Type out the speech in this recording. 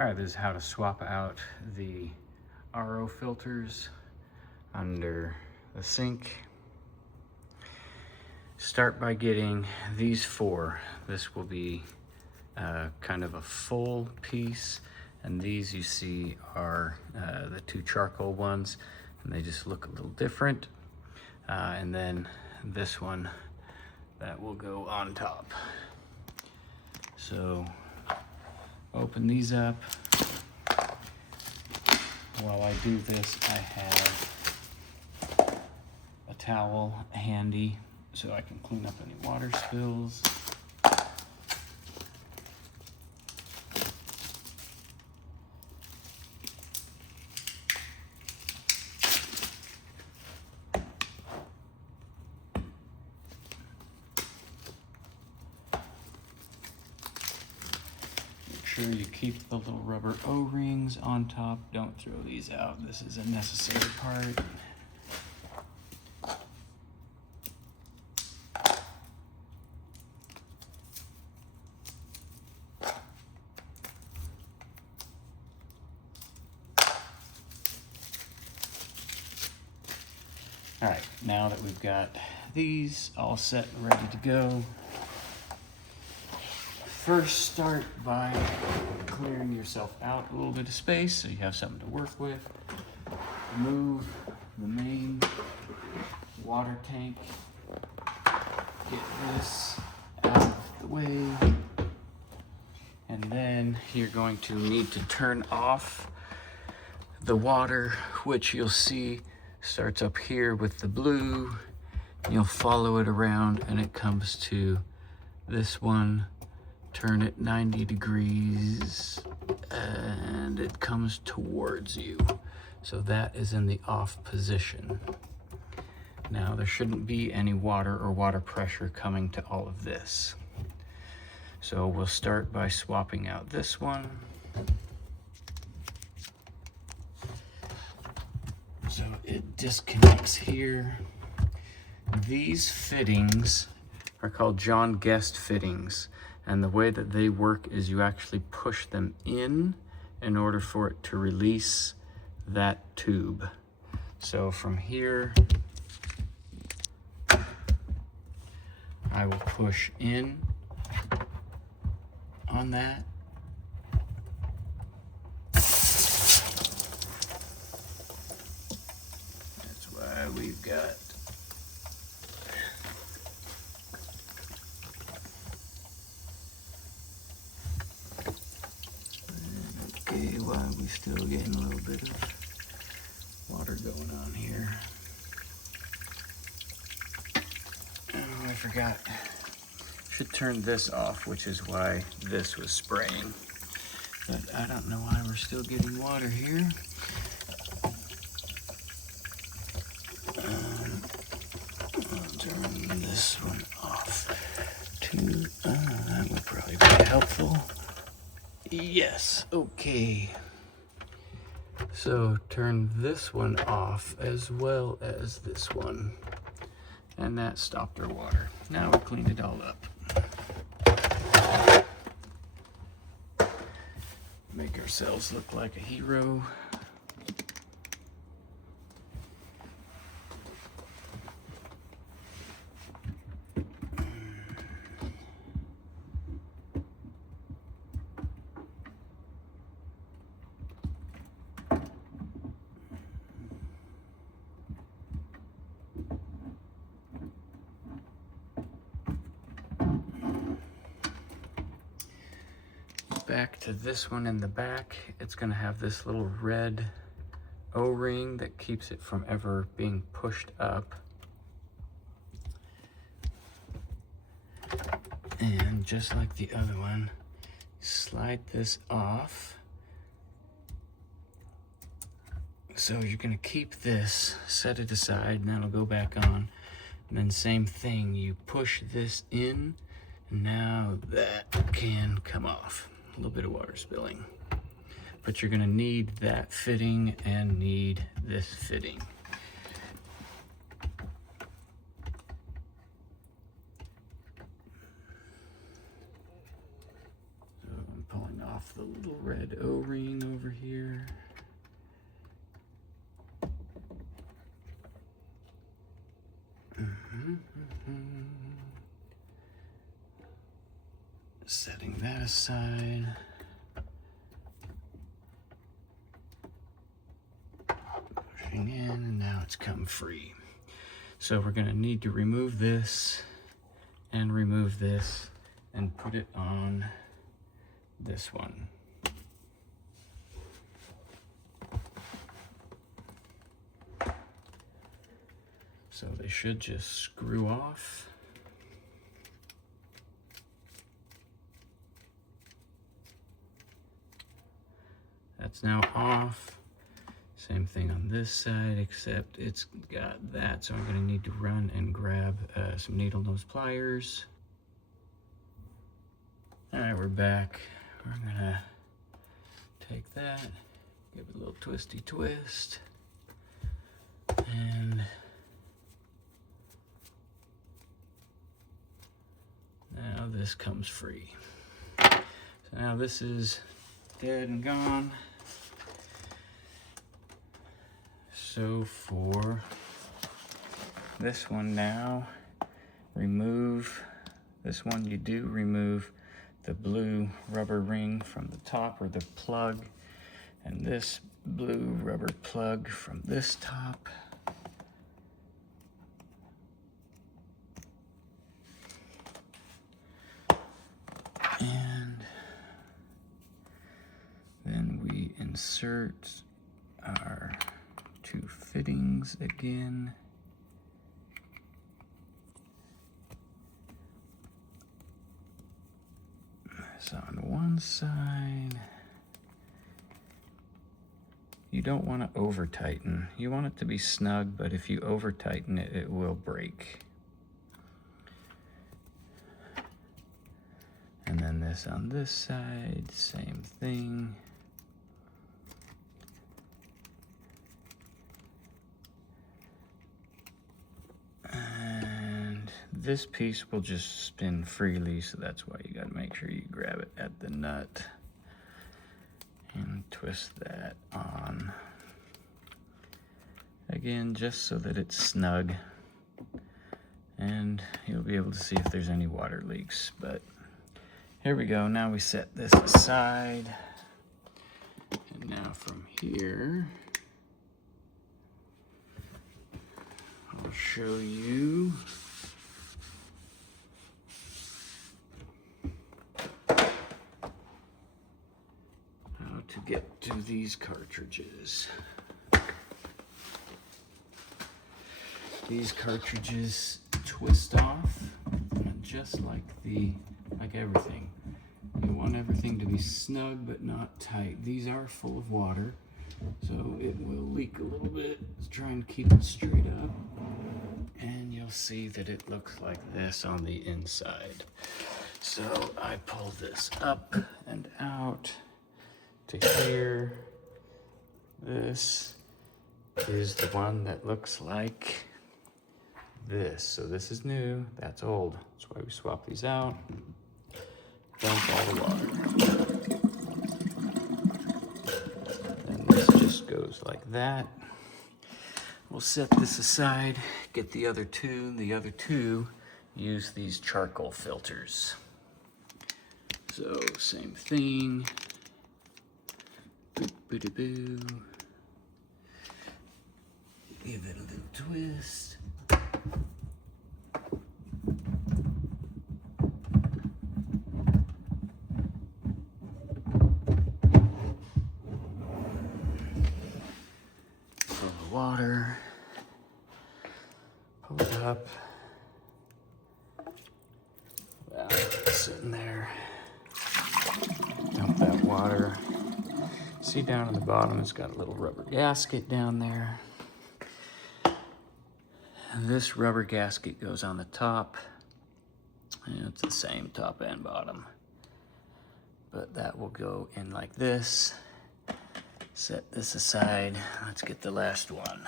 All right, this is how to swap out the RO filters under the sink. Start by getting these four. This will be kind of a full piece, and these you see are the two charcoal ones, and they just look a little different. And then this one that will go on top. So open these up. While I do this, I have a towel handy so I can clean up any water spills. Make sure you keep the little rubber O-rings on top. Don't throw these out. This is a necessary part. All right, now that we've got these all set and ready to go, first start by clearing yourself out a little bit of space so you have something to work with. Remove the main water tank. Get this out of the way. And then you're going to need to turn off the water, which you'll see starts up here with the blue. You'll follow it around and it comes to this one. Turn it 90 degrees and it comes towards you. So that is in the off position. Now there shouldn't be any water or water pressure coming to all of this. So we'll start by swapping out this one. So it disconnects here. These fittings are called John Guest fittings, and the way that they work is you actually push them in order for it to release that tube. So from here, I will push in on that. We've got okay, well, we still getting a little bit of water going on here. Oh, I forgot. Should turn this off, which is why this was spraying. But I don't know why we're still getting water here. Turn this one off too. That would probably be helpful. Yes, okay. So turn this one off as well as this one. And that stopped our water. Now we cleaned it all up. Make ourselves look like a hero. Back to this one in the back, it's going to have this little red O-ring that keeps it from ever being pushed up. And just like the other one, slide this off. So you're going to keep this, set it aside, and that'll go back on. And then same thing, you push this in, and now that can come off. A little bit of water spilling. But you're going to need that fitting and need this fitting. So I'm pulling off off the little red O-ring over here. Setting that aside. Pushing in, and now it's come free. So we're gonna need to remove this and remove this and put it on this one. So they should just screw off. That's now off. Same thing on this side, except it's got that, so I'm gonna need to run and grab some needle nose pliers. All right, we're back. We're gonna take that, give it a little twisty twist, and now this comes free. So now this is dead and gone. So for this one now, remove this one. You do remove the blue rubber ring from the top, or the plug, and this blue rubber plug from this top. And then we insert our two fittings again. So on one side, you don't want to over tighten. You want it to be snug, but if you over tighten it, it will break. And then this on this side, same thing. And this piece will just spin freely, so that's why you gotta make sure you grab it at the nut and twist that on. Again, just so that it's snug, and you'll be able to see if there's any water leaks. But here we go. Now we set this aside, and now from here I'll show you how to get to these cartridges. These cartridges twist off, and just like everything, you want everything to be snug but not tight. These are full of water, so it will leak a little bit. Let's try and keep it straight up, and you'll see that it looks like this on the inside. So I pull this up and out to here. This is the one that looks like this. So this is new, that's old. That's why we swap these out. Dump all the water. And this just goes like that. We'll set this aside, get the other two. The other two use these charcoal filters. So same thing. Boo-boo-boo. Give it a little twist. Water, pull it up. Well, it's sitting there. Dump that water. See down at the bottom, it's got a little rubber gasket down there. And this rubber gasket goes on the top. And it's the same top and bottom. But that will go in like this. Set this aside. Let's get the last one.